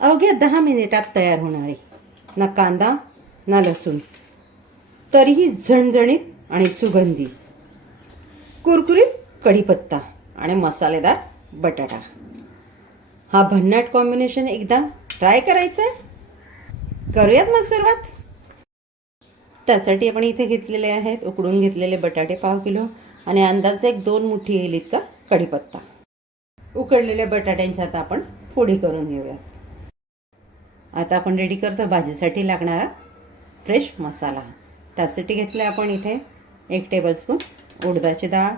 अवघ्या 10 मिनिटात तयार होणारे, ना कांदा ना लसूण, तरीही झणझणीत आणि सुगंधी कुरकुरीत कढीपत्ता आणि मसालेदार बटाटा. हा भन्नाट कॉम्बिनेशन एकदा ट्राय करायचं आहे. करूयात मग सुरुवात. त्यासाठी आपण इथे घेतलेले आहेत उकडून घेतलेले बटाटे 1/2 किलो आणि अंदाजे एक 2 मुठी येईल इतका कढीपत्ता. उकडलेल्या बटाट्यांच्या आता आपण फोडी करून घेऊयात. आता आपण रेडी करतो भाजीसाठी लागणारा फ्रेश मसाला. त्यासाठी घेतले आपण इथे 1 टेबलस्पून उडदाची डाळ,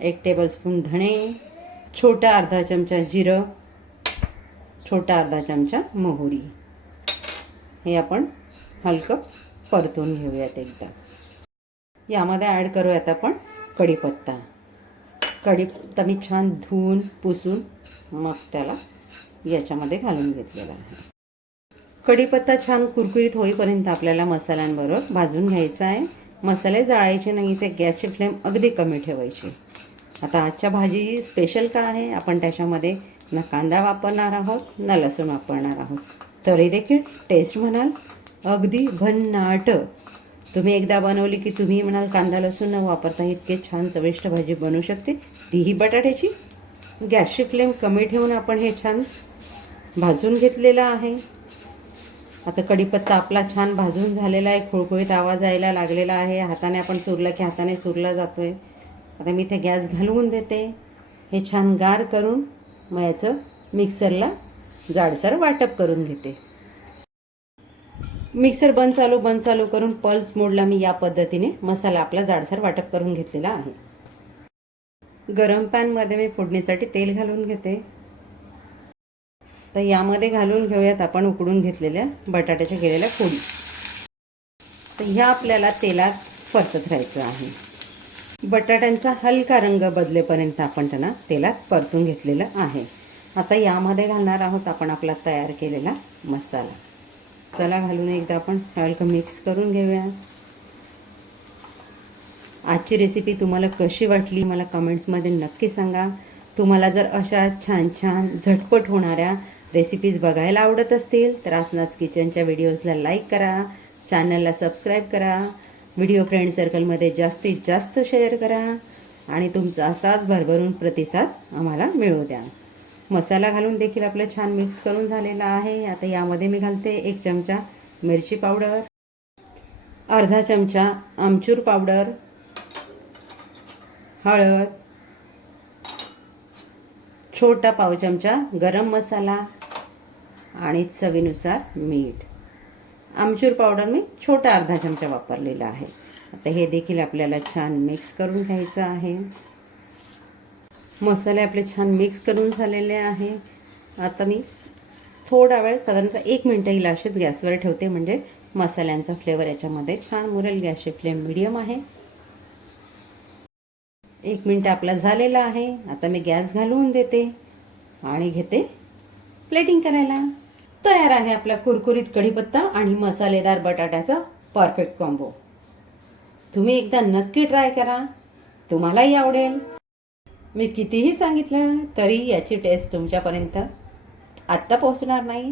1 टेबलस्पून धणे, छोटा अर्धा चमचा जिरं, छोटा अर्धा चमचा मोहरी. हे आपण हलकं परतून घेऊयात एकदा. यामध्ये ॲड करूयात आपण कढीपत्ता. कढीपत्ता मी छान धुवून पुसून मग त्याला याच्यामध्ये घालून घेतलेला आहे. कढीपत्ता छान कुरकुरीत होईपर्यंत आपल्याला मसाल्यांबरोबर भाजून घ्यायचा आहे. मसाले जाळायचे नाही, ते गॅसची फ्लेम अगदी कमी ठेवायची. आता आजच्या भाजी स्पेशल का आहे, आपण त्याच्यामध्ये ना कांदा वापरणार आहोत ना लसूण वापरणार आहोत. तरी देखील टेस्ट म्हणाल अगदी भन्नाट. तुम्ही एकदा बनवली की तुम्ही म्हणाल कांदा लसूण न वापरता इतके छान चविष्ट भाजी बनवू शकते, तीही बटाट्याची. गॅसची फ्लेम कमी ठेवून आपण हे छान भाजून घेतलेलं आहे. आता कढीपत्ता आपला छान भाजून झालेला आहे, खुळखुळीत आवाज यायला लागलेला आहे. हाताने आपण चुरलं की हाताने चुरला जातो आहे. आता मी इथे गॅस घालवून देते. हे छान गार करून मग याचं मिक्सरला जाडसर वाटप करून घेते. मिक्सर बंद चालू करून पल्स मोडला मी या पद्धतीने मसाला आपला जाडसर वाटप करून घेतलेला आहे. गरम पॅनमध्ये मी फोडणीसाठी तेल घालून घेते. तर यामध्ये घालून घेऊयात आपण उकडून घेतलेल्या बटाट्याच्या केलेल्या फोडी. तर ह्या आपल्याला तेलात परतत राहायचं आहे. बटाट्यांचा हलका रंग बदलेपर्यंत आपण त्यांना तेलात परतून घेतलेलं आहे. आता यामध्ये घालणार आहोत आपण आपला तयार केलेला मसाला. चला घालून एकदा आपण हलकं मिक्स करून घेऊया. आजची रेसिपी तुम्हाला कशी वाटली मला कमेंट्समध्ये नक्की सांगा. तुम्हाला जर अशा छान छान झटपट होणाऱ्या रेसिपीज बघायला आवडत असतील तर आसनाज किचनच्या व्हिडिओजला लाईक करा, चॅनलला सबस्क्राईब करा, व्हिडिओ फ्रेंड सर्कलमध्ये जास्तीत जास्त शेअर करा आणि तुमचा असाच भरभरून प्रतिसाद आम्हाला मिळू द्या. मसाला घालून देखील आपलं छान मिक्स करून झालेला आहे. आता यामध्ये मी घालते 1 चमचा मिरची पावडर, अर्धा चमचा आमचूर पावडर, हळद, छोटा पाव चमचा गरम मसाला आणि चवीनुसार मीठ. आमचूर पावडर मी छोटा अर्धा चमचा वापरलेला आहे. आता हे देखील आपल्याला छान मिक्स करून घ्यायचं आहे. मसाले आपले छान मिक्स करून झालेले आहे. आता मी थोडा वेळ साधारणतः 1 मिनिट हिला अशीच गॅसवर ठेवते, म्हणजे मसाल्यांचा फ्लेवर याच्यामध्ये छान मुरेल. गॅसची फ्लेम मीडियम आहे. 1 मिनिट आपला झालेला आहे. आता मी गॅस घालवून देते आणि घेते प्लेटिंग करायला. तयार आहे आपला कुरकुरीत कढीपत्ता आणि मसालेदार बटाट्याचा परफेक्ट कॉम्बो. तुम्ही एकदा नक्की ट्राय करा, तुम्हालाही आवडेल. मी कितीही सांगितलं तरी याची टेस्ट तुमच्यापर्यंत आत्ता पोहोचणार नाही.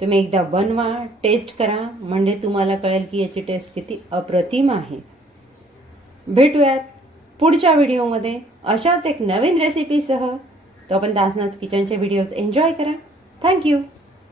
तुम्ही एकदा बनवा, टेस्ट करा, म्हणजे तुम्हाला कळेल की याची टेस्ट किती अप्रतिम आहे. भेटूयात पुढच्या व्हिडिओमध्ये अशाच एक नवीन रेसिपीसह. तोपर्यंत आसनाज किचनचे व्हिडिओज एन्जॉय करा. थँक्यू.